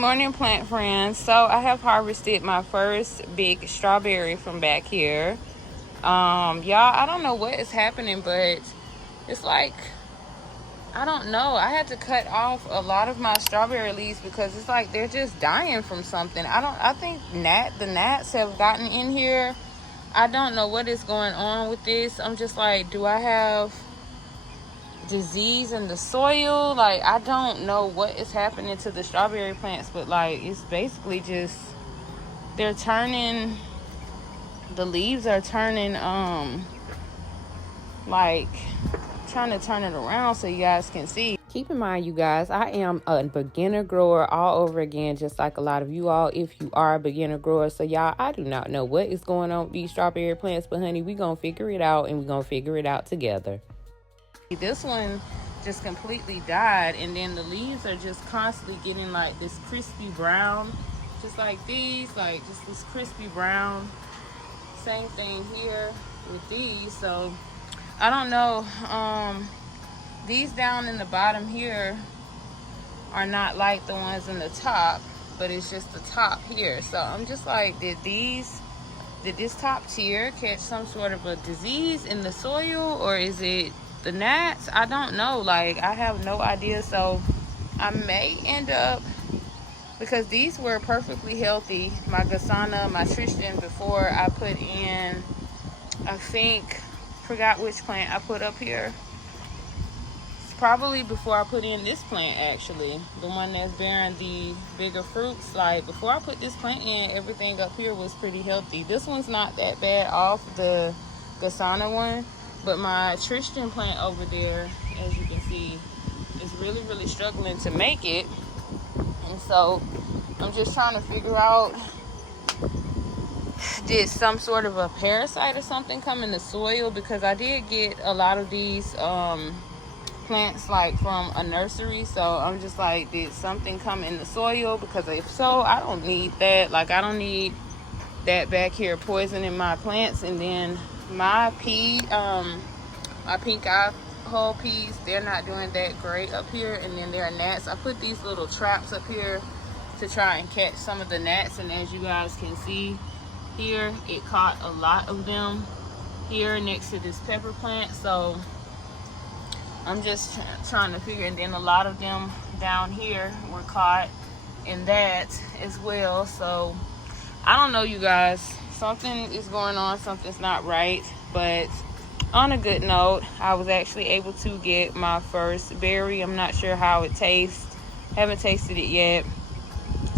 morning, plant friends. So I have harvested my first big strawberry from back here. Y'all, I don't know what is happening, but it's like, I don't know. I had to cut off a lot of my strawberry leaves because it's like they're just dying from something. I think the gnats have gotten in here. I don't know what is going on with this. I'm just like, do I have disease in the soil? Like, I don't know what is happening to the strawberry plants, but like, it's basically just, they're turning, the leaves are turning, like, trying to turn it around so you guys can see. Keep in mind, you guys, I am a beginner grower all over again, just like a lot of you all, if you are a beginner grower. So y'all, I do not know what is going on with these strawberry plants, but honey, we gonna figure it out, and we gonna figure it out together. This one just completely died, and then the leaves are just constantly getting like this crispy brown, just like these, like just this crispy brown. Same thing here with these. So I don't know, these down in the bottom here are not like the ones in the top, but it's just the top here. So I'm just like, did this top tier catch some sort of a disease in the soil, or is it the gnats? I don't know. Like, I have no idea. So I may end up, because these were perfectly healthy, my Gasana, my Tristan, before I put in, I forgot which plant I put up here. It's probably before I put in this plant, actually, the one that's bearing the bigger fruits. Like, before I put this plant in, everything up here was pretty healthy. This one's not that bad off, the Gasana one. But my Tristan plant over there, as you can see, is really, really struggling to make it. And so I'm just trying to figure out, did some sort of a parasite or something come in the soil? Because I did get a lot of these plants like from a nursery. So I'm just like, did something come in the soil? Because if so, I don't need that. Like, I don't need that back here poisoning my plants. And then my my pink eye hole peas, they're not doing that great up here. And then there are gnats. I put these little traps up here to try and catch some of the gnats, and as you guys can see here, it caught a lot of them here next to this pepper plant. So I'm just trying to figure, and then a lot of them down here were caught in that as well. So I don't know, you guys, something is going on, something's not right. But on a good note, I was actually able to get my first berry. I'm not sure how it tastes, haven't tasted it yet,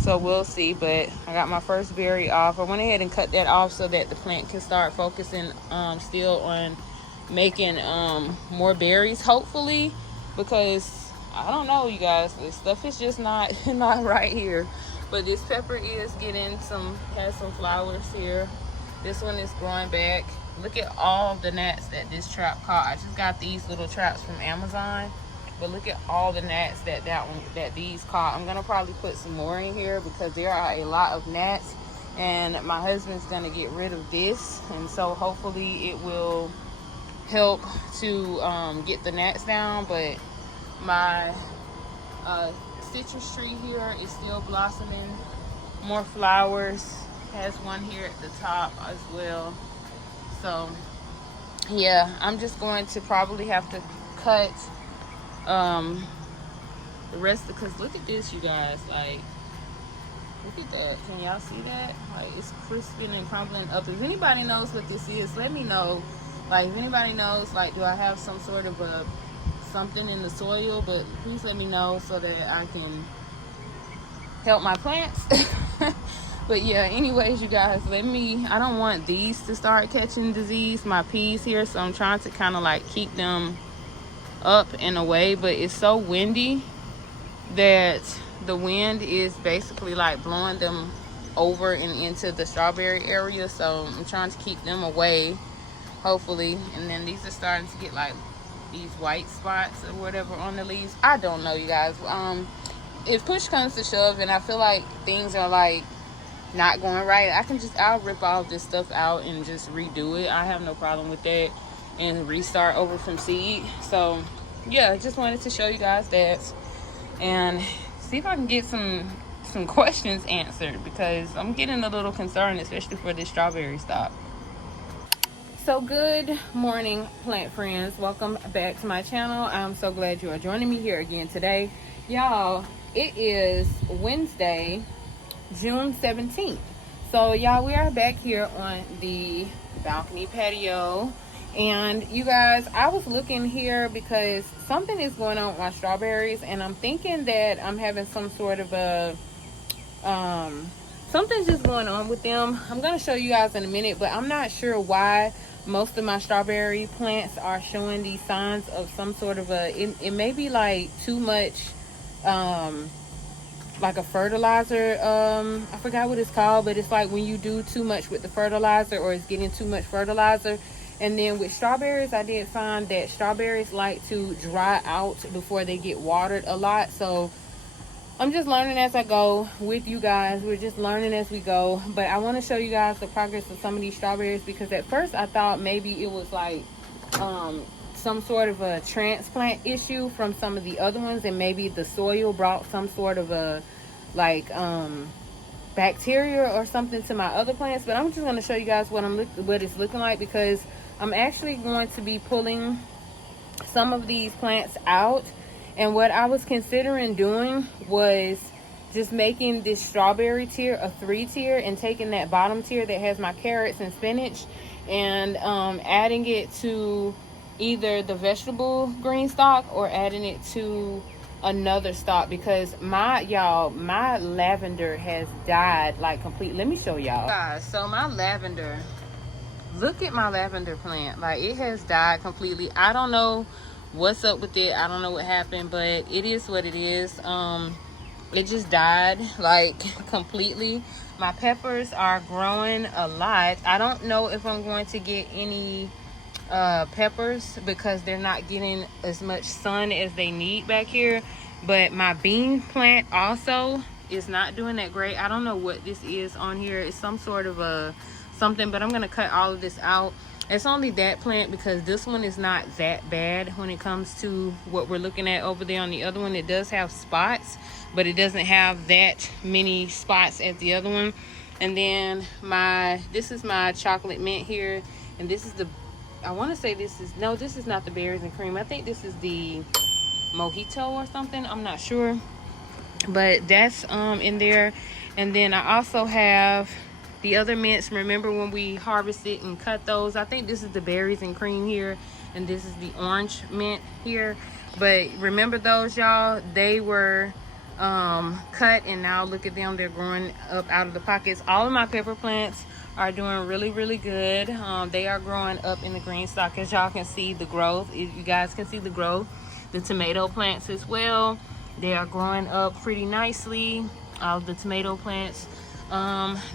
so we'll see. But I got my first berry off. I went ahead and cut that off so that the plant can start focusing still on making more berries, hopefully, because I don't know, you guys, this stuff is just not right here. But this pepper is getting has some flowers here. This one is growing back. Look at all the gnats that this trap caught. I just got these little traps from Amazon, but look at all the gnats that these caught. I'm gonna probably put some more in here because there are a lot of gnats, and my husband's gonna get rid of this, and so hopefully it will help to get the gnats down. But my citrus tree here is still blossoming, more flowers, has one here at the top as well. So yeah, I'm just going to probably have to cut the rest, because look at this, you guys, like, look at that. Can y'all see that? Like, it's crisping and crumbling up. If anybody knows what this is, let me know. Like, if anybody knows, like, do I have some sort of something in the soil? But please let me know so that I can help my plants. But yeah, anyways, you guys, I don't want these to start catching disease, my peas here, so I'm trying to kind of like keep them up in a way. But it's so windy that the wind is basically like blowing them over and into the strawberry area, so I'm trying to keep them away, hopefully. And then these are starting to get like these white spots or whatever on the leaves. I don't know, you guys. If push comes to shove and I feel like things are like not going right, I'll rip all this stuff out and just redo it. I have no problem with that, and restart over from seed. So yeah, just wanted to show you guys that and see if I can get some some questions answered, because I'm getting a little concerned, especially for this strawberry stock. So good morning, plant friends. Welcome back to my channel. I'm so glad you are joining me here again today. Y'all, it is Wednesday, June 17th. So y'all, we are back here on the balcony patio. And you guys, I was looking here because something is going on with my strawberries, and I'm thinking that I'm having some sort of a something's just going on with them. I'm going to show you guys in a minute, but I'm not sure why most of my strawberry plants are showing these signs of some sort of it may be like too much like a fertilizer. I forgot what it's called, but it's like when you do too much with the fertilizer, or it's getting too much fertilizer. And then with strawberries, I did find that strawberries like to dry out before they get watered a lot. So I'm just learning as I go with you guys. We're just learning as we go. But I want to show you guys the progress of some of these strawberries, because at first I thought maybe it was like some sort of a transplant issue from some of the other ones, and maybe the soil brought some sort of a like bacteria or something to my other plants. But I'm just going to show you guys what it's looking like, because I'm actually going to be pulling some of these plants out. And what I was considering doing was just making this strawberry tier a 3-tier, and taking that bottom tier that has my carrots and spinach and adding it to either the vegetable GreenStalk or adding it to another stock, because my lavender has died like completely. Let me show y'all guys. So my lavender, look at my lavender plant, like it has died completely. I don't know what's up with it. I don't know what happened, but it is what it is. It just died like completely. My peppers are growing a lot. I don't know if I'm going to get any peppers, because they're not getting as much sun as they need back here. But my bean plant also is not doing that great. I don't know what this is on here. It's some sort of a something, but I'm gonna cut all of this out. It's only that plant, because this one is not that bad when it comes to what we're looking at over there on the other one. It does have spots, but it doesn't have that many spots as the other one. And then this is my chocolate mint here, and this is I want to say this is not the berries and cream. I think this is the mojito or something. I'm not sure, but that's in there. And then I also have the other mints. Remember when we harvested and cut those? I think this is the berries and cream here, and this is the orange mint here. But remember those, y'all? They were cut, and now look at them. They're growing up out of the pockets. All of my pepper plants are doing really good. They are growing up in the GreenStalk, as y'all can see the growth. You guys can see the growth. The tomato plants as well, they are growing up pretty nicely. All the tomato plants.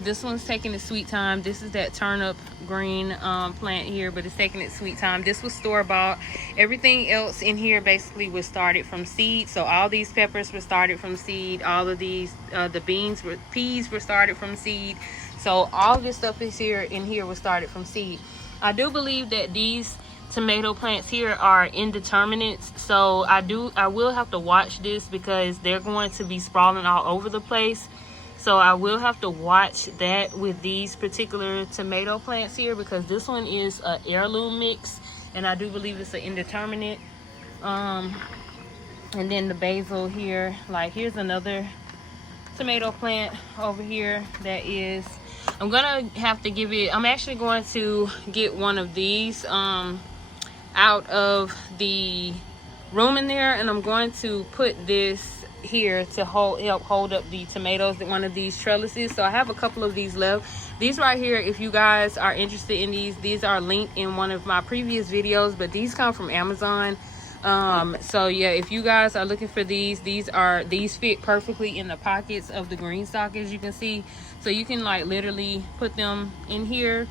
This one's taking its sweet time. This is that turnip green plant here, but it's taking its sweet time. This was store-bought. Everything else in here basically was started from seed. So all these peppers were started from seed. All of these the peas were started from seed. So all this stuff is in here was started from seed. I do believe that these tomato plants here are indeterminates, so I will have to watch this, because they're going to be sprawling all over the place. So I will have to watch that with these particular tomato plants here, because this one is an heirloom mix, and I do believe it's an indeterminate. And then the basil here, like here's another tomato plant over here that is, I'm gonna have to give it, I'm actually going to get one of these out of the room in there, and I'm going to put this here to help hold up the tomatoes, one of these trellises. So I have a couple of these left. These right here, if you guys are interested in these are linked in one of my previous videos, but these come from Amazon. So yeah, if you guys are looking for these fit perfectly in the pockets of the GreenStalk, as you can see. So you can like literally put them in here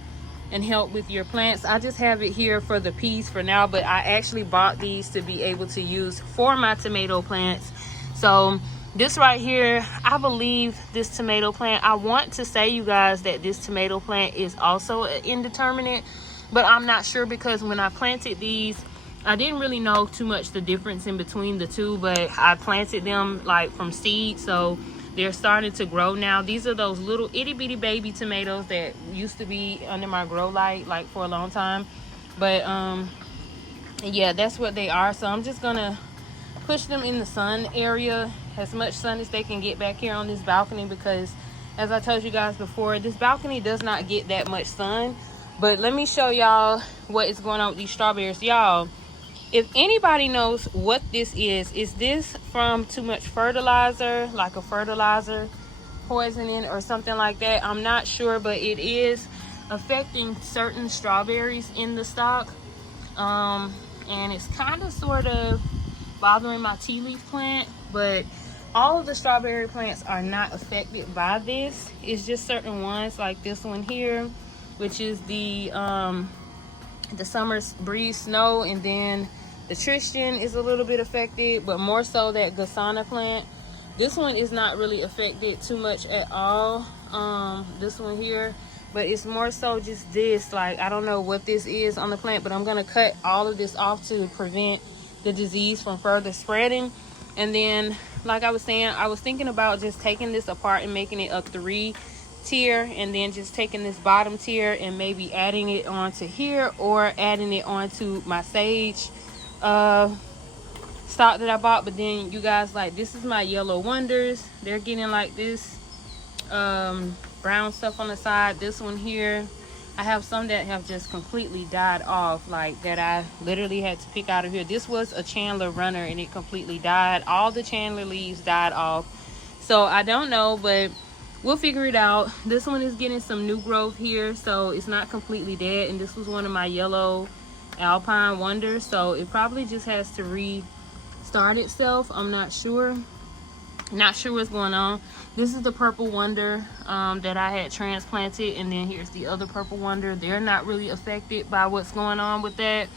and help with your plants. I just have it here for the peas for now, but I actually bought these to be able to use for my tomato plants. So this right here, I believe this tomato plant, I want to say, you guys, that this tomato plant is also indeterminate, but I'm not sure, because when I planted these, I didn't really know too much the difference in between the two, but I planted them like from seed. So They're starting to grow now. These are those little itty bitty baby tomatoes that used to be under my grow light like for a long time. But yeah, that's what they are. So I'm just gonna push them in the sun area, as much sun as they can get back here on this balcony, because as I told you guys before, this balcony does not get that much sun. But let me show y'all what is going on with these strawberries. Y'all, if anybody knows what this is this from too much fertilizer, like a fertilizer poisoning or something like that? I'm not sure, but it is affecting certain strawberries in the stock. And it's kind of sort of bothering my tea leaf plant, but all of the strawberry plants are not affected by this. It's just certain ones, like this one here, which is the summer breeze snow, and then the Tristan is a little bit affected, but more so that Gasana plant. This one is not really affected too much at all, this one here, but it's more so just this, like I don't know what this is on the plant, but I'm gonna cut all of this off to prevent the disease from further spreading. And then, like I was saying, I was thinking about just taking this apart and making it a 3 tier, and then just taking this bottom tier and maybe adding it onto here, or adding it onto my sage stock that I bought. But then you guys, like, this is my yellow wonders. They're getting like this brown stuff on the side. This one here, I have some that have just completely died off, like that I literally had to pick out of here. This was a Chandler runner and it completely died. All the Chandler leaves died off. So I don't know, but we'll figure it out. This one is getting some new growth here, so it's not completely dead. And this was one of my yellow Alpine wonders, so it probably just has to restart itself. I'm not sure. Not sure what's going on. This is the purple wonder that I had transplanted, and then here's the other purple wonder. They're not really affected by what's going on with that.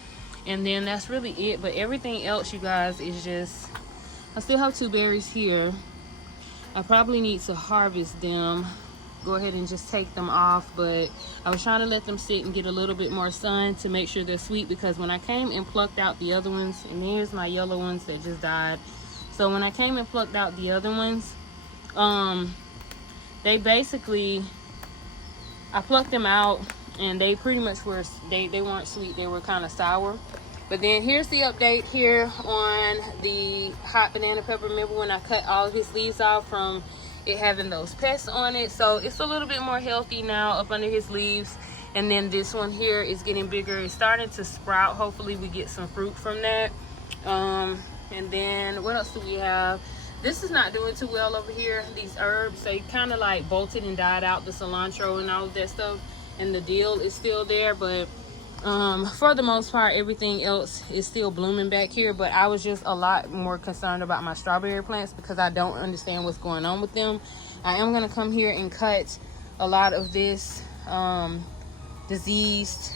And then that's really it. But everything else, you guys, is just, I still have 2 berries here. I probably need to harvest them, go ahead and just take them off, but I was trying to let them sit and get a little bit more sun to make sure they're sweet, because when I came and plucked out the other ones, and here's my yellow ones that just died. So when I came and plucked out the other ones, they basically, I plucked them out and they pretty much were, they weren't sweet, they were kind of sour. But then here's the update here on the hot banana pepper. Remember when I cut all of his leaves off from it having those pests on it? So it's a little bit more healthy now up under his leaves. And then this one here is getting bigger. It's starting to sprout. Hopefully we get some fruit from that. And then what else do we have? This is not doing too well over here. These herbs, they kind of like bolted and died out, the cilantro and all of that stuff. And the dill is still there, but for the most part, everything else is still blooming back here. But I was just a lot more concerned about my strawberry plants because I don't understand what's going on with them. I am going to come here and cut a lot of this diseased,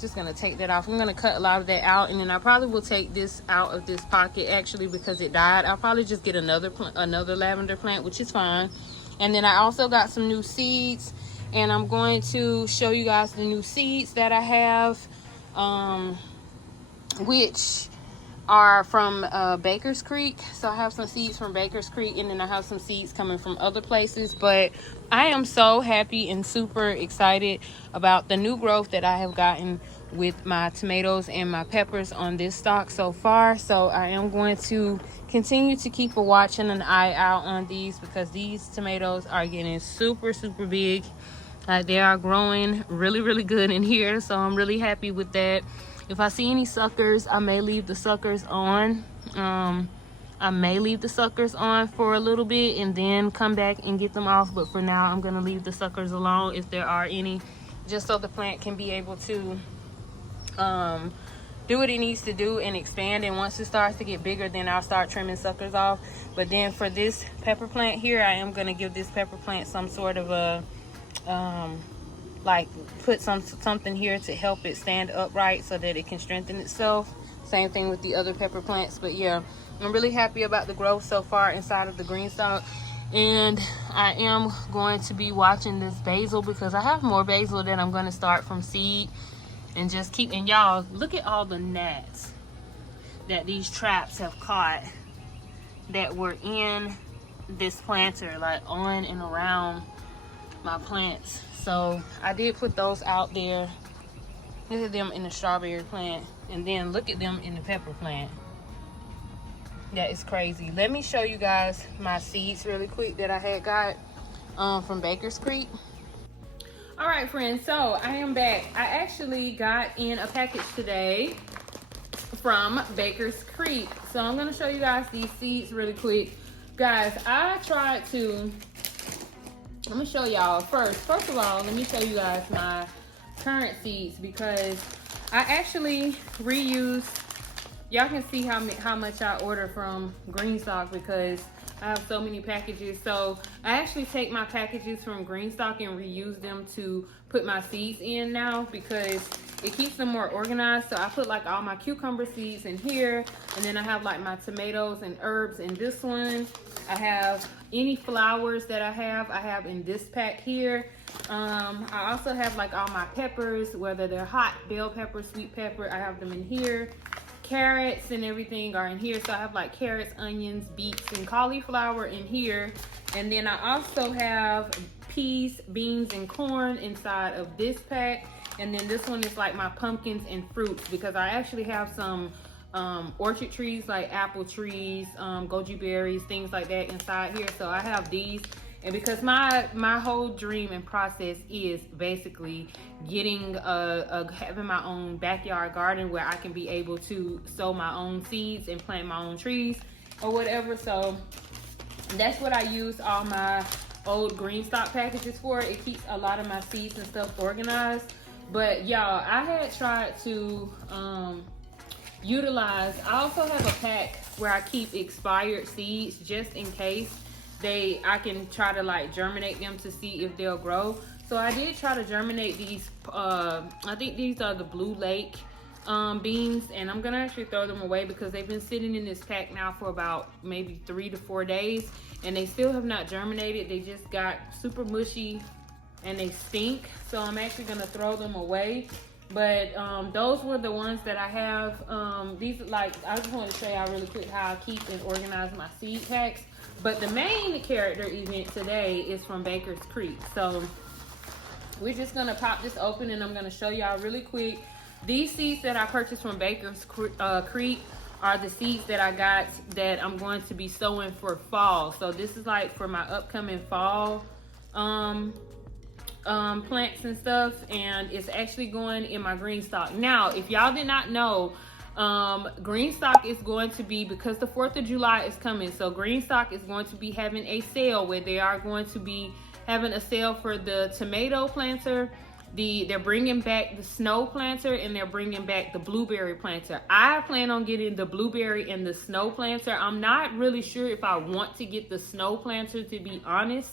just gonna take that off. I'm gonna cut a lot of that out, and then I probably will take this out of this pocket actually because it died. I'll probably just get another lavender plant, which is fine. And then I also got some new seeds, and I'm going to show you guys the new seeds that I have, which are from Baker's Creek. So I have some seeds from Baker's Creek, and then I have some seeds coming from other places. But I am so happy and super excited about the new growth that I have gotten with my tomatoes and my peppers on this stock so far. So I am going to continue to keep a watch and an eye out on these, because these tomatoes are getting super big. They are growing really good in here, so I'm really happy with that. If I see any suckers, I may leave the suckers on. I may leave the suckers on for a little bit and then come back and get them off. But for now, I'm going to leave the suckers alone if there are any, just so the plant can be able to do what it needs to do and expand. And once it starts to get bigger, then I'll start trimming suckers off. But then for this pepper plant here, I am going to give this pepper plant some sort of a like put something here to help it stand upright so that it can strengthen itself. Same thing with the other pepper plants. But yeah, I'm really happy about the growth so far inside of the GreenStalk. And I am going to be watching this basil, because I have more basil that I'm going to start from seed and just keep. And y'all, look at all the gnats that these traps have caught that were in this planter, like on and around my plants. So I did put those out there. Look at them in the strawberry plant, and then look at them in the pepper plant. That is crazy. Let me show you guys my seeds really quick that I had got from Baker's Creek. All right, friends, so I am back. I actually got in a package today from Baker's Creek. So I'm gonna show you guys these seeds really quick. Guys, I tried to, let me show y'all first of all, let me show you guys my current seeds, because I actually reused, y'all can see how much I order from GreenStalk because I have so many packages. So I actually take my packages from GreenStalk and reuse them to put my seeds in now, because it keeps them more organized. So I put like all my cucumber seeds in here, and then I have like my tomatoes and herbs in this one. I have any flowers that I have in this pack here. I also have like all my peppers, whether they're hot, bell pepper, sweet pepper, I have them in here. Carrots and everything are in here. So I have like carrots, onions, beets, and cauliflower in here. And then I also have peas, beans, and corn inside of this pack. And then this one is like my pumpkins and fruits, because I actually have some orchard trees, like apple trees, goji berries, things like that inside here. So I have these. And because my whole dream and process is basically getting having my own backyard garden where I can be able to sow my own seeds and plant my own trees or whatever. So that's what I use all my old GreenStalk packages for. It keeps a lot of my seeds and stuff organized. But y'all, I had tried to utilize, I also have a pack where I keep expired seeds just in case I can try to like germinate them to see if they'll grow. So I did try to germinate these, I think these are the Blue Lake beans, and I'm gonna actually throw them away because they've been sitting in this pack now for about maybe 3 to 4 days, and they still have not germinated. They just got super mushy and they stink. So I'm actually gonna throw them away. But those were the ones that I have. These, like, I just want to show y'all really quick how I keep and organize my seed packs. But the main character event today is from Baker's Creek. So we're just gonna pop this open and I'm gonna show y'all really quick. These seeds that I purchased from Baker's Creek are the seeds that I got that I'm going to be sowing for fall. So this is like for my upcoming fall plants and stuff, and it's actually going in my GreenStalk. Now, if y'all did not know, GreenStalk is going to be, because the 4th of July is coming, so GreenStalk is going to be having a sale where they are going to be having a sale for the tomato planter. They're bringing back the snow planter, and they're bringing back the blueberry planter. I plan on getting the blueberry and the snow planter. I'm not really sure if I want to get the snow planter, to be honest,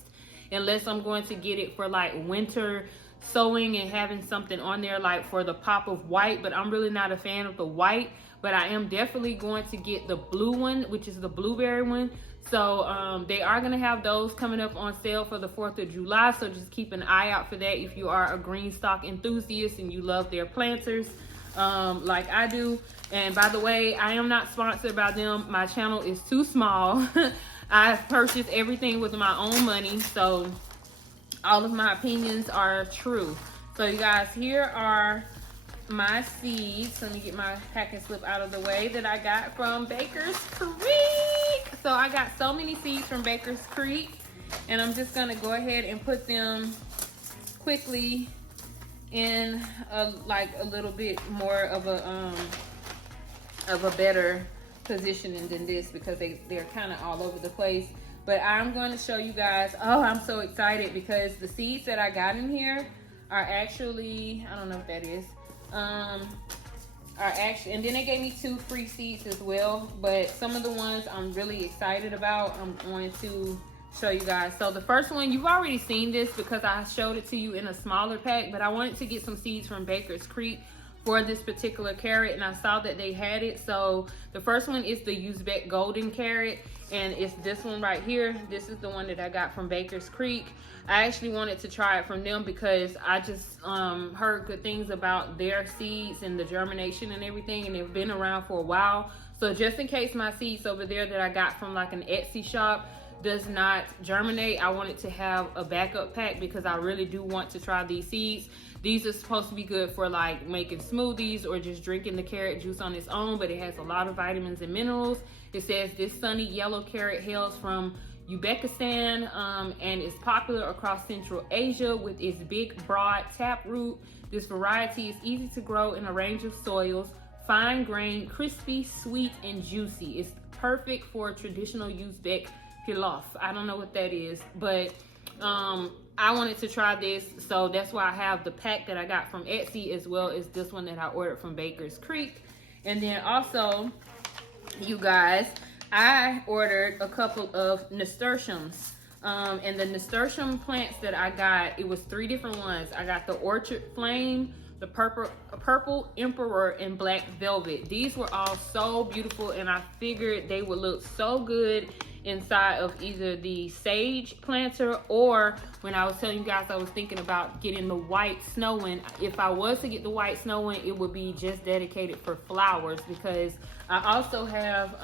unless I'm going to get it for like winter sowing and having something on there like for the pop of white. But I'm really not a fan of the white, but I am definitely going to get the blue one, which is the blueberry one. So they are going to have those coming up on sale for the 4th of July. So just keep an eye out for that if you are a GreenStalk enthusiast and you love their planters like I do. And by the way, I am not sponsored by them. My channel is too small. I've purchased everything with my own money, so all of my opinions are true. So you guys, here are my seeds. Let me get my packing slip out of the way that I got from Baker's Creek. So I got so many seeds from Baker's Creek, and I'm just gonna go ahead and put them quickly in like a little bit more of a better positioning than this, because they're kind of all over the place. But I'm going to show you guys, oh, I'm so excited because the seeds that I got in here are actually, I don't know if that is, are actually, and then they gave me 2 free seeds as well. But some of the ones I'm really excited about, I'm going to show you guys. So the first one, you've already seen this because I showed it to you in a smaller pack, but I wanted to get some seeds from Baker's Creek for this particular carrot, and I saw that they had it. So the first one is the Uzbek golden carrot, and it's this one right here. This is the one that I got from Baker's Creek. I actually wanted to try it from them because I just heard good things about their seeds and the germination and everything, and they've been around for a while. So just in case my seeds over there that I got from like an Etsy shop does not germinate, I wanted to have a backup pack because I really do want to try these seeds. These are supposed to be good for like making smoothies or just drinking the carrot juice on its own, but it has a lot of vitamins and minerals. It says this sunny yellow carrot hails from Uzbekistan and is popular across Central Asia with its big, broad taproot. This variety is easy to grow in a range of soils, fine grained, crispy, sweet, and juicy. It's perfect for traditional Uzbek pilaf. I don't know what that is, but I wanted to try this, so that's why I have the pack that I got from Etsy as well as this one that I ordered from Baker's Creek. And then also, you guys, I ordered a couple of nasturtiums. And the nasturtium plants that I got, it was 3 different ones. I got the Orchard Flame, the purple Emperor, and Black Velvet. These were all so beautiful, and I figured they would look so good inside of either the sage planter, or when I was telling you guys I was thinking about getting the white snowing. If I was to get the white snowing, it would be just dedicated for flowers, because I also have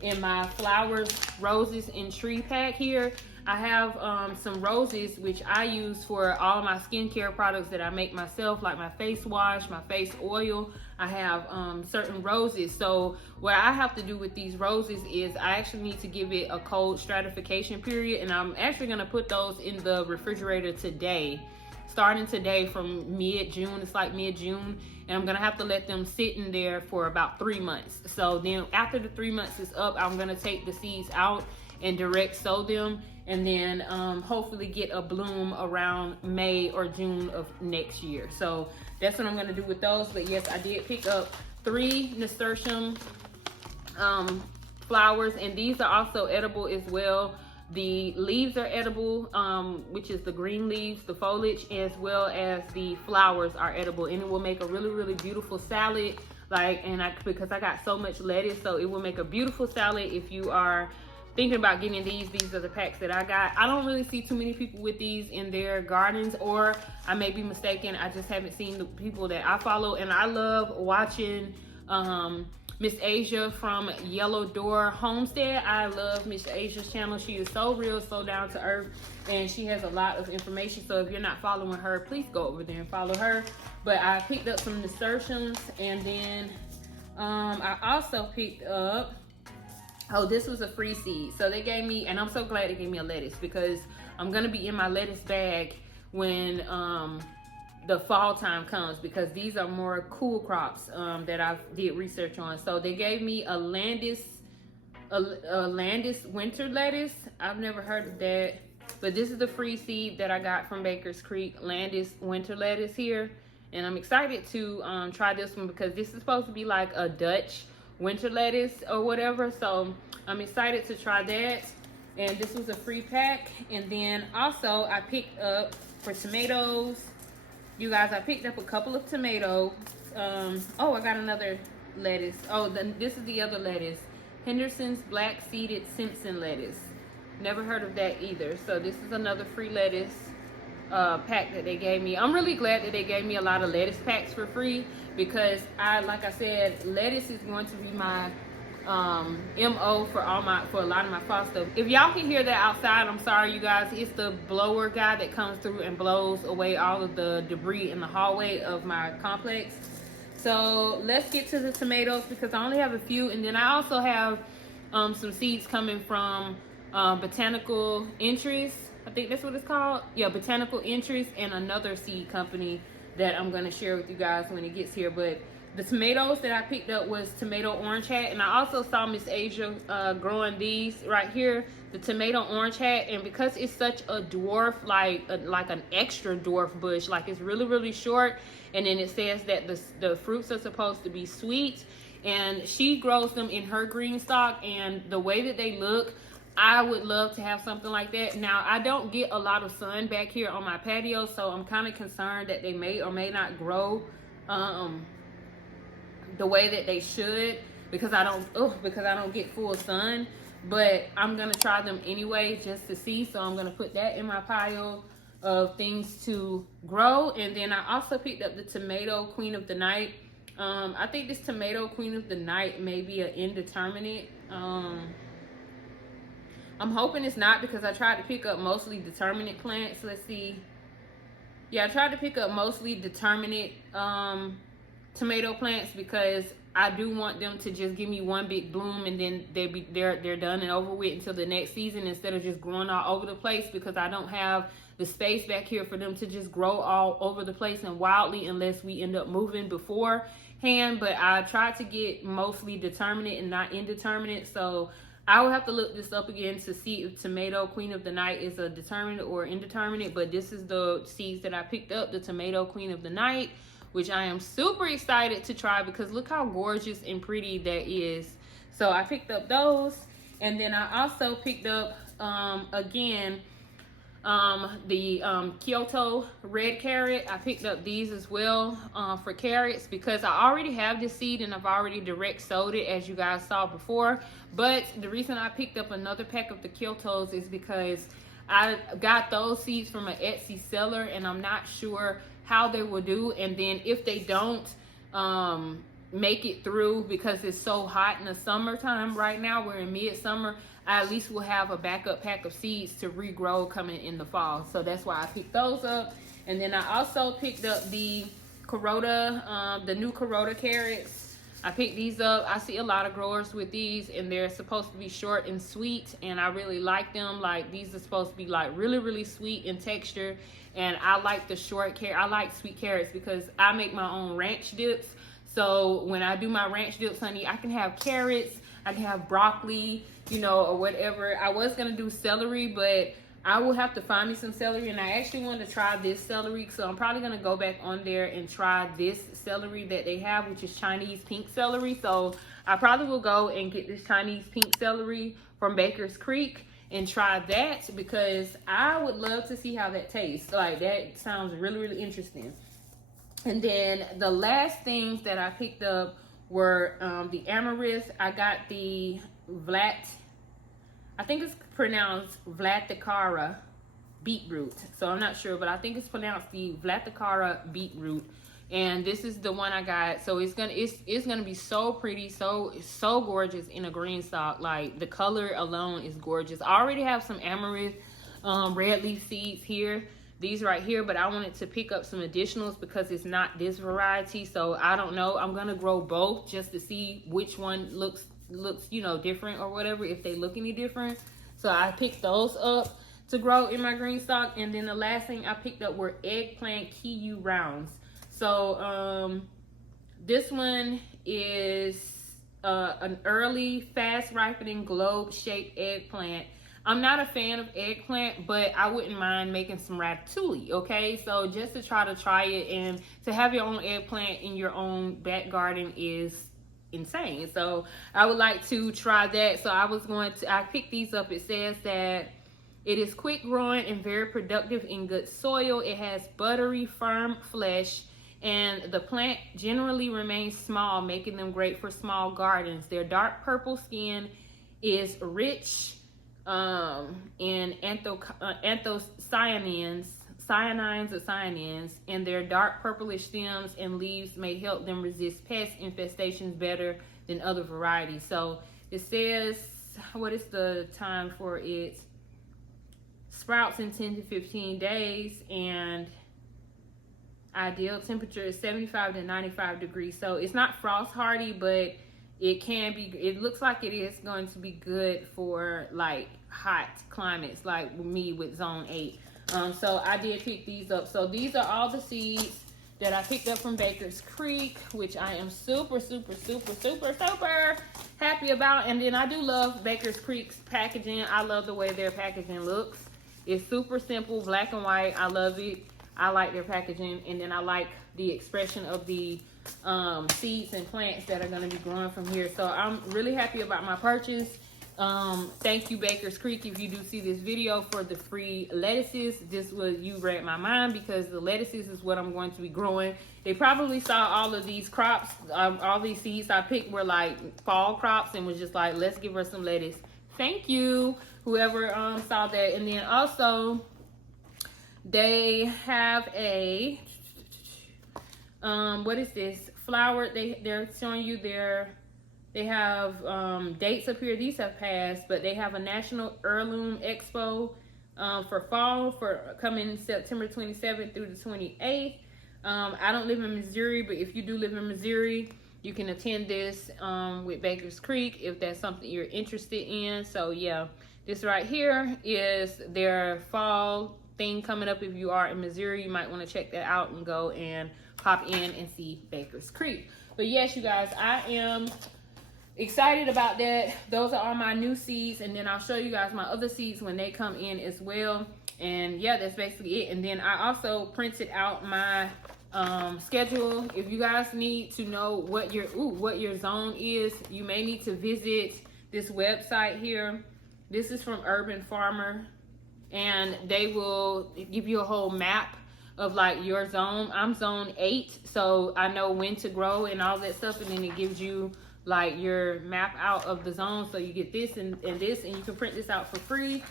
in my flowers, roses, and tree pack here, I have some roses which I use for all my skincare products that I make myself, like my face wash, my face oil. I have certain roses. So what I have to do with these roses is I actually need to give it a cold stratification period, and I'm actually going to put those in the refrigerator today, starting today from mid-June. It's like mid-June, and I'm gonna have to let them sit in there for about 3 months. So then after the 3 months is up, I'm gonna take the seeds out and direct sow them, and then hopefully get a bloom around May or June of next year. So that's what I'm gonna do with those. But yes, I did pick up 3 nasturtium flowers, and these are also edible as well. The leaves are edible, which is the green leaves, the foliage, as well as the flowers are edible, and it will make a really, really beautiful salad. Because I got so much lettuce, so it will make a beautiful salad. If you are thinking about getting these are the packs that I got. I don't really see too many people with these in their gardens, or I may be mistaken. I just haven't seen the people that I follow, and I love watching Miss Asia from Yellow Door Homestead. I love Miss Asia's channel. She is so real, so down to earth, and she has a lot of information. So if you're not following her, please go over there and follow her. But I picked up some nasturtiums, and then I also picked up, this was a free seed. So they gave me, and I'm so glad they gave me a lettuce, because I'm gonna be in my lettuce bag when the fall time comes, because these are more cool crops that I did research on. So they gave me a Landis winter lettuce. I've never heard of that, but this is the free seed that I got from Baker's Creek, Landis winter lettuce here, and I'm excited to try this one, because this is supposed to be like a Dutch winter lettuce or whatever. So I'm excited to try that, and this was a free pack. And then also I picked up for tomatoes. You guys, I picked up a couple of tomatoes. I got another lettuce. This is the other lettuce. Henderson's Black Seeded Simpson lettuce. Never heard of that either. So this is another free lettuce pack that they gave me. I'm really glad that they gave me a lot of lettuce packs for free, because like I said, lettuce is going to be my MO for a lot of my fall stuff. If y'all can hear that outside, I'm sorry, you guys. It's the blower guy that comes through and blows away all of the debris in the hallway of my complex. So let's get to the tomatoes, because I only have a few, and then I also have some seeds coming from Botanical Interest. I think that's what it's called. Yeah, Botanical Interest, and another seed company that I'm going to share with you guys when it gets here. But the tomatoes that I picked up was tomato orange hat, and I also saw Miss Asia growing these right here, the tomato orange hat. And because it's such a dwarf, like an extra dwarf bush, like it's really, really short, and then it says that the fruits are supposed to be sweet, and she grows them in her GreenStalk, and the way that they look, I would love to have something like that. Now, I don't get a lot of sun back here on my patio, so I'm kind of concerned that they may or may not grow the way that they should, because I don't get full sun. But I'm gonna try them anyway, just to see. So I'm gonna put that in my pile of things to grow. And then I also picked up the Tomato Queen of the Night. I think this Tomato Queen of the Night may be an indeterminate, I'm hoping it's not, because I tried to pick up mostly determinate plants. Let's see. Yeah, I tried to pick up mostly determinate tomato plants, because I do want them to just give me one big bloom and then they're done and over with until the next season, instead of just growing all over the place, because I don't have the space back here for them to just grow all over the place and wildly, unless we end up moving beforehand. But I tried to get mostly determinate and not indeterminate, so I will have to look this up again to see if tomato queen of the night is a determinate or indeterminate. But this is the seeds that I picked up, the tomato queen of the night, which I am super excited to try, because look how gorgeous and pretty that is. So I picked up those, and then I also picked up again the Kyoto red carrot. I picked up these as well for carrots, because I already have this seed and I've already direct sowed it, as you guys saw before. But the reason I picked up another pack of the Kyotos is because I got those seeds from an Etsy seller, and I'm not sure how they will do. And then if they don't make it through, because it's so hot in the summertime right now, we're in midsummer, I at least will have a backup pack of seeds to regrow coming in the fall. So that's why I picked those up. And then I also picked up the Carota, the new Carota carrots. I picked these up. I see a lot of growers with these, and they're supposed to be short and sweet, and I really like them. Like, these are supposed to be like really sweet in texture, and I like the short carrot. I like sweet carrots because I make my own ranch dips. So when I do my ranch dips, honey, I can have carrots, I can have broccoli, you know, or whatever. I was gonna do celery, but I will have to find me some celery, and I actually wanted to try this celery, so I'm probably gonna go back on there and try this celery that they have, which is Chinese pink celery. So I probably will go and get this Chinese pink celery from Baker's Creek and try that, because I would love to see how that tastes. Like, that sounds really interesting. And then the last things that I picked up were the amaranth. I got the I think it's pronounced Vlatikara beetroot. So I'm not sure, but I think it's pronounced the Vlatikara beetroot. And this is the one I got. So it's gonna be so pretty, so gorgeous in a GreenStalk. Like, the color alone is gorgeous. I already have some amaranth red leaf seeds here, these right here, but I wanted to pick up some additionals because it's not this variety. So I don't know. I'm gonna grow both just to see which one looks, you know, different or whatever, if they look any different. So I picked those up to grow in my GreenStalk. And then the last thing I picked up were eggplant Kiyu rounds. So this one is an early fast ripening globe shaped eggplant. I'm not a fan of eggplant, but I wouldn't mind making some ratatouille, okay? So just to try it, and to have your own eggplant in your own back garden is insane. So I would like to try that. So I picked these up. It says that it is quick growing and very productive in good soil. It has buttery, firm flesh, and the plant generally remains small, making them great for small gardens. Their dark purple skin is rich in cyanins, and their dark purplish stems and leaves may help them resist pest infestations better than other varieties. So it says, what is the time for it? Sprouts in 10 to 15 days, and ideal temperature is 75 to 95 degrees. So it's not frost hardy, but it can be. It looks like it is going to be good for like hot climates, like me with zone 8. So I did pick these up. So these are all the seeds that I picked up from Baker's Creek, which I am super happy about. And then I do love Baker's Creek's packaging. I love the way their packaging looks. It's super simple, black and white. I love it. I like their packaging. And then I like the expression of the seeds and plants that are going to be growing from here. So I'm really happy about my purchase. Thank you, Baker's Creek, if you do see this video, for the free lettuces. You read my mind, because the lettuces is what I'm going to be growing. They probably saw all of these crops, all these seeds I picked were like fall crops, and was just like, let's give her some lettuce. Thank you, whoever saw that. And then also they have a what is this flower? They're showing you their They have dates up here. These have passed, but they have a National Heirloom Expo for fall for coming September 27th through the 28th. I don't live in Missouri, but if you do live in Missouri, you can attend this with Baker's Creek if that's something you're interested in. So yeah, this right here is their fall thing coming up. If you are in Missouri, you might want to check that out and go and pop in and see Baker's Creek. But yes, you guys, I am excited about that. Those are all my new seeds, and then I'll show you guys my other seeds when they come in as well. And yeah, that's basically it. And then I also printed out my schedule. If you guys need to know what your zone is, you may need to visit this website here. This is from Urban Farmer, and they will give you a whole map of like your zone. I'm zone 8, so I know when to grow and all that stuff, and then it gives you like your map out of the zone, so you get this and this, and you can print this out for free.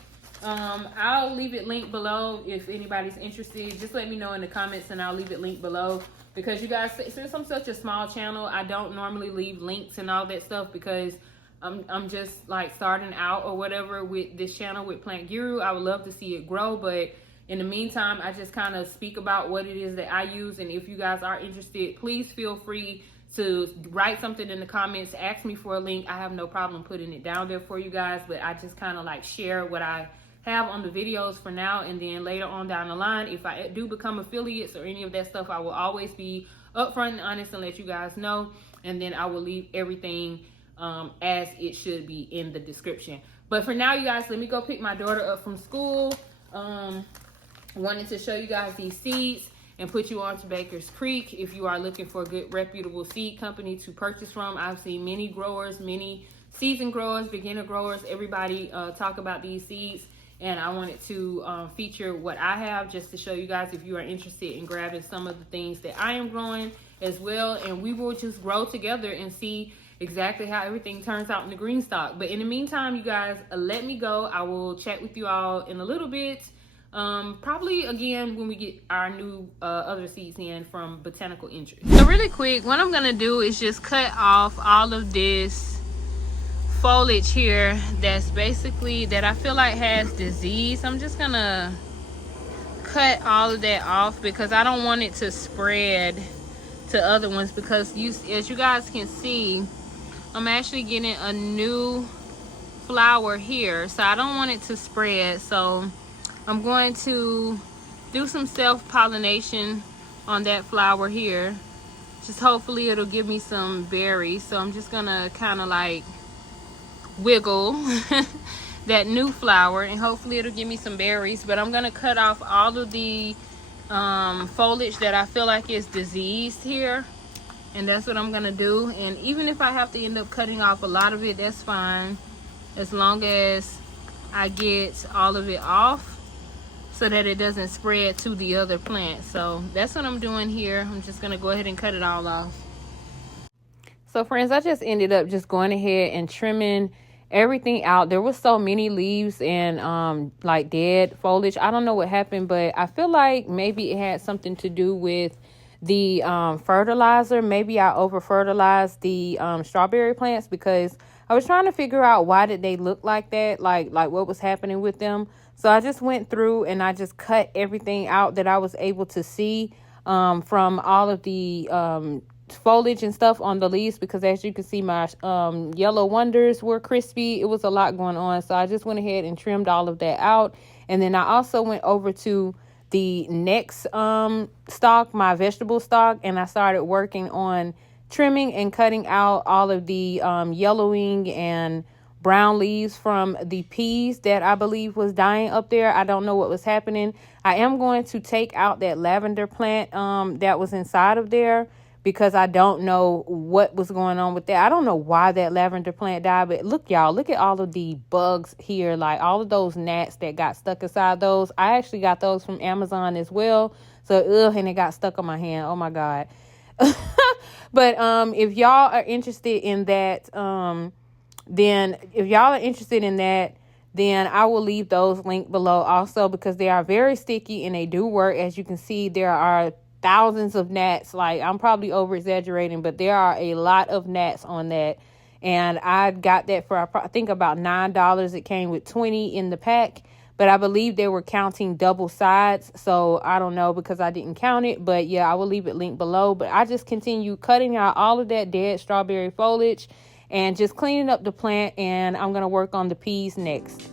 I'll leave it linked below if anybody's interested. Just let me know in the comments and I'll leave it linked below, because you guys, since I'm such a small channel, I don't normally leave links and all that stuff, because I'm just like starting out or whatever with this channel with Plant Guru. I would love to see it grow, but in the meantime, I just kind of speak about what it is that I use. And if you guys are interested, please feel free to write something in the comments, ask me for a link. I have no problem putting it down there for you guys, but I just kind of like share what I have on the videos for now, and then later on down the line, if I do become affiliates or any of that stuff, I will always be upfront and honest and let you guys know, and then I will leave everything as it should be in the description. But for now, you guys, let me go pick my daughter up from school. Wanted to show you guys these seeds and put you on to Baker's Creek if you are looking for a good reputable seed company to purchase from. I've seen many growers, many seasoned growers, beginner growers, everybody talk about these seeds, and I wanted to feature what I have just to show you guys if you are interested in grabbing some of the things that I am growing as well, and we will just grow together and see exactly how everything turns out in the GreenStalk. But in the meantime, you guys, let me go. I will chat with you all in a little bit. Probably again when we get our new other seeds in from Botanical Interest. So really quick, what I'm gonna do is just cut off all of this foliage here that's basically that I feel like has disease. I'm just gonna cut all of that off because I don't want it to spread to other ones, because as you guys can see, I'm actually getting a new flower here, so I don't want it to spread. So I'm going to do some self-pollination on that flower here. Just hopefully it'll give me some berries. So I'm just gonna kind of like wiggle that new flower and hopefully it'll give me some berries. But I'm gonna cut off all of the foliage that I feel like is diseased here, and that's what I'm gonna do. And even if I have to end up cutting off a lot of it, that's fine, as long as I get all of it off so that it doesn't spread to the other plant. So that's what I'm doing here. I'm just gonna go ahead and cut it all off. So friends, I just ended up just going ahead and trimming everything out. There was so many leaves and like dead foliage. I don't know what happened, but I feel like maybe it had something to do with the fertilizer. Maybe I over fertilized the strawberry plants, because I was trying to figure out why did they look like that, like what was happening with them. So I just went through and I just cut everything out that I was able to see from all of the foliage and stuff on the leaves, because as you can see, my yellow wonders were crispy. It was a lot going on, so I just went ahead and trimmed all of that out. And then I also went over to the next stalk, my vegetable stalk, and I started working on trimming and cutting out all of the yellowing and brown leaves from the peas that I believe was dying up there. I don't know what was happening. I am going to take out that lavender plant that was inside of there, because I don't know what was going on with that. I don't know why that lavender plant died, but look, y'all, look at all of the bugs here, like all of those gnats that got stuck inside those. I actually got those from Amazon as well. So, and it got stuck on my hand. Oh my God. But if y'all are interested in that, then I will leave those linked below also, because they are very sticky and they do work. As you can see, there are thousands of gnats. Like, I'm probably over exaggerating, but there are a lot of gnats on that. and I got that for I think about $9. It came with 20 in the pack, but I believe they were counting double sides, so I don't know because I didn't count it. But yeah, I will leave it linked below. But I just continue cutting out all of that dead strawberry foliage and just cleaning up the plant, and I'm going to work on the peas next.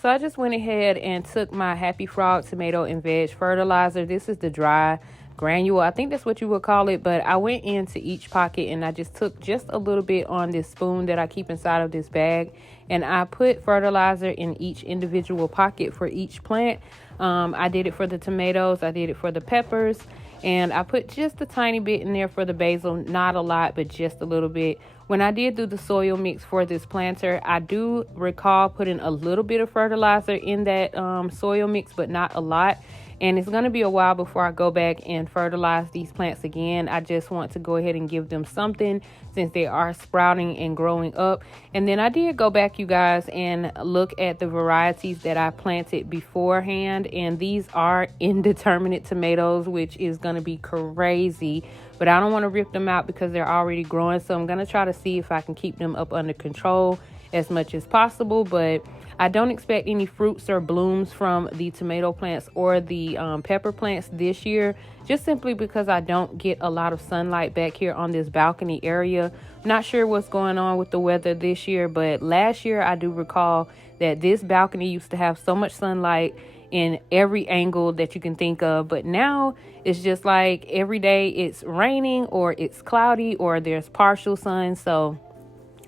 So I just went ahead and took my Happy Frog tomato and veg fertilizer. This is the dry granule. I think that's what you would call it. But I went into each pocket and I just took just a little bit on this spoon that I keep inside of this bag. And I put fertilizer in each individual pocket for each plant. I did it for the tomatoes. I did it for the peppers. And I put just a tiny bit in there for the basil. Not a lot, but just a little bit. When I did do the soil mix for this planter, I do recall putting a little bit of fertilizer in that soil mix, but not a lot. And it's going to be a while before I go back and fertilize these plants again. I just want to go ahead and give them something since they are sprouting and growing up. And then I did go back, you guys, and look at the varieties that I planted beforehand. And these are indeterminate tomatoes, which is going to be crazy. But I don't want to rip them out because they're already growing. So I'm going to try to see if I can keep them up under control as much as possible. But I don't expect any fruits or blooms from the tomato plants or the pepper plants this year, just simply because I don't get a lot of sunlight back here on this balcony area. Not sure what's going on with the weather this year, but last year I do recall that this balcony used to have so much sunlight in every angle that you can think of. But now it's just like every day it's raining or it's cloudy or there's partial sun. So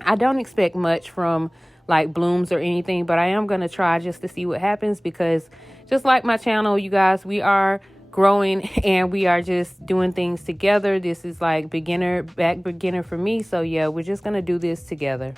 I don't expect much from like blooms or anything, but I am going to try just to see what happens, because just like my channel, you guys, we are growing and we are just doing things together. This is like beginner for me. So yeah, we're just going to do this together.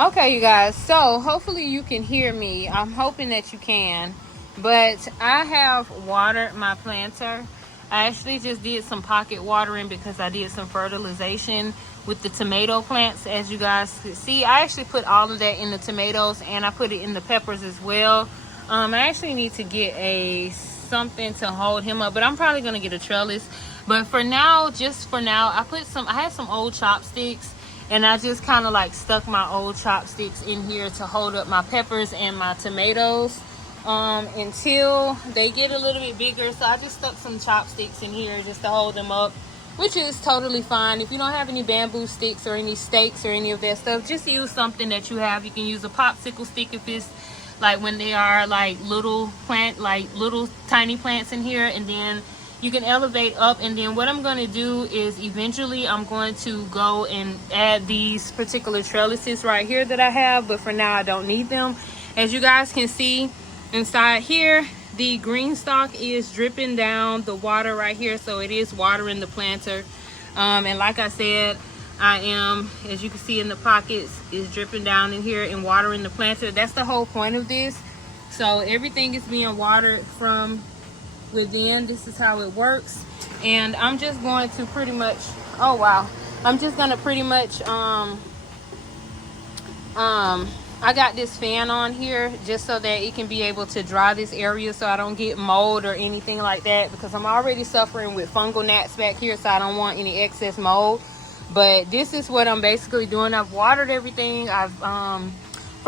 Okay, you guys, so hopefully you can hear me. I'm hoping that you can, but I have watered my planter. I actually just did some pocket watering because I did some fertilization with the tomato plants. As you guys could see, I actually put all of that in the tomatoes and I put it in the peppers as well. I actually need to get something to hold him up, but I'm probably going to get a trellis. But for now, just for now, I had some old chopsticks. And I just kind of like stuck my old chopsticks in here to hold up my peppers and my tomatoes until they get a little bit bigger. So I just stuck some chopsticks in here just to hold them up, which is totally fine. If you don't have any bamboo sticks or any stakes or any of that stuff, just use something that you have. You can use a popsicle stick if it's like when they are like little tiny plants in here, and then you can elevate up. And then what I'm going to do is eventually I'm going to go and add these particular trellises right here that I have, but for now I don't need them. As you guys can see inside here, the GreenStalk is dripping down the water right here, so it is watering the planter. And like I said, I am, as you can see in the pockets, is dripping down in here and watering the planter. That's the whole point of this. So everything is being watered from within. This is how it works. And I'm just going to pretty much, oh wow, I'm just gonna pretty much I got this fan on here just so that it can be able to dry this area so I don't get mold or anything like that, because I'm already suffering with fungal gnats back here, so I don't want any excess mold. But this is what I'm basically doing. I've watered everything. I've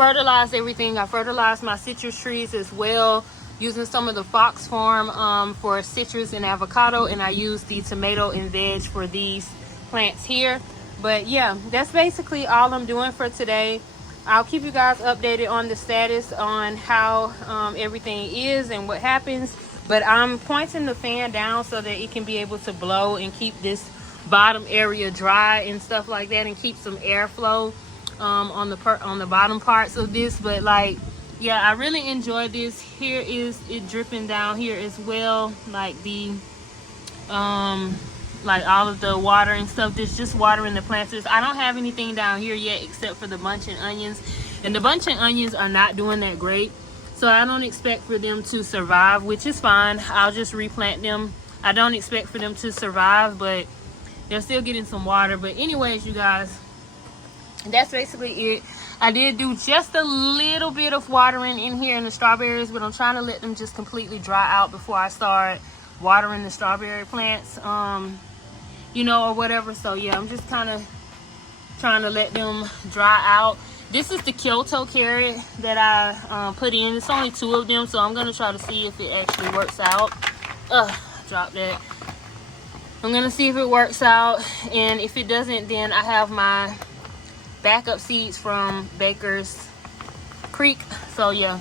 fertilized everything. I fertilized my citrus trees as well, using some of the Fox Farm for citrus and avocado, and I used the tomato and veg for these plants here. But yeah, that's basically all I'm doing for today. I'll keep you guys updated on the status on how everything is and what happens. But I'm pointing the fan down so that it can be able to blow and keep this bottom area dry and stuff like that, and keep some airflow on the bottom parts of this. But like, yeah, I really enjoy this. Here is it dripping down here as well, like the like all of the water and stuff that's just watering the plants. I don't have anything down here yet except for the bunching onions, and the bunching onions are not doing that great, so I don't expect for them to survive, which is fine. I'll just replant them. I don't expect for them to survive, but they're still getting some water. But anyways, you guys, that's basically it. I did do just a little bit of watering in here in the strawberries, but I'm trying to let them just completely dry out before I start watering the strawberry plants, you know, or whatever. So yeah, I'm just kind of trying to let them dry out. This is the Kyoto carrot that I put in. It's only 2 of them, so I'm gonna try to see if it actually works out. Drop that. I'm gonna see if it works out, and if it doesn't, then I have my backup seeds from Baker's Creek. So yeah,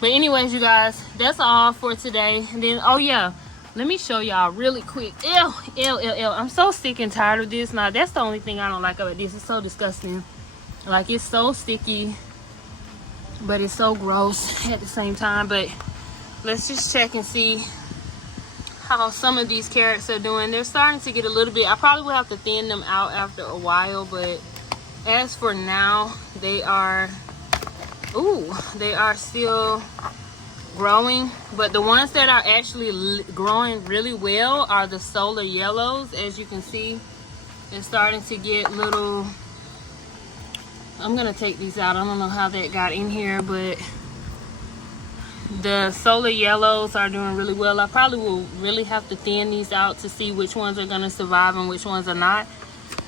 but anyways, you guys, that's all for today. And then, oh yeah, let me show y'all really quick. Ew. I'm so sick and tired of this. Now, that's the only thing I don't like about this. It's so disgusting. Like, it's so sticky, but it's so gross at the same time. But let's just check and see how some of these carrots are doing. They're starting to get a little bit, I probably will have to thin them out after a while, but as for now, they are still growing. But the ones that are actually growing really well are the solar yellows. As you can see, they're starting to get little, I'm gonna take these out. I don't know how that got in here, but the solar yellows are doing really well. I probably will really have to thin these out to see which ones are gonna survive and which ones are not.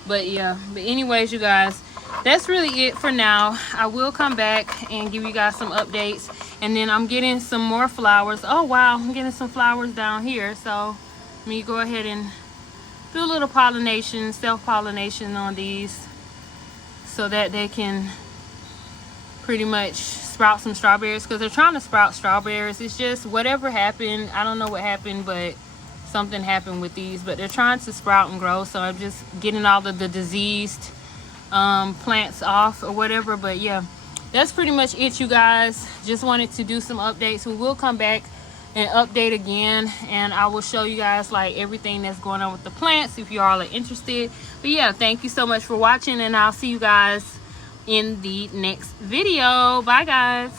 But yeah, but anyways, you guys, that's really it for now. I will come back and give you guys some updates, and then I'm getting some more flowers. Oh wow, I'm getting some flowers down here, so let me go ahead and do a little pollination, self-pollination on these, so that they can pretty much sprout some strawberries, because they're trying to sprout strawberries. It's just whatever happened, I don't know what happened, but something happened with these, but they're trying to sprout and grow. So I'm just getting all of the diseased plants off or whatever. But yeah, that's pretty much it, you guys. Just wanted to do some updates. We will come back and update again, and I will show you guys like everything that's going on with the plants if you all are interested. But yeah, thank you so much for watching, and I'll see you guys in the next video. Bye guys.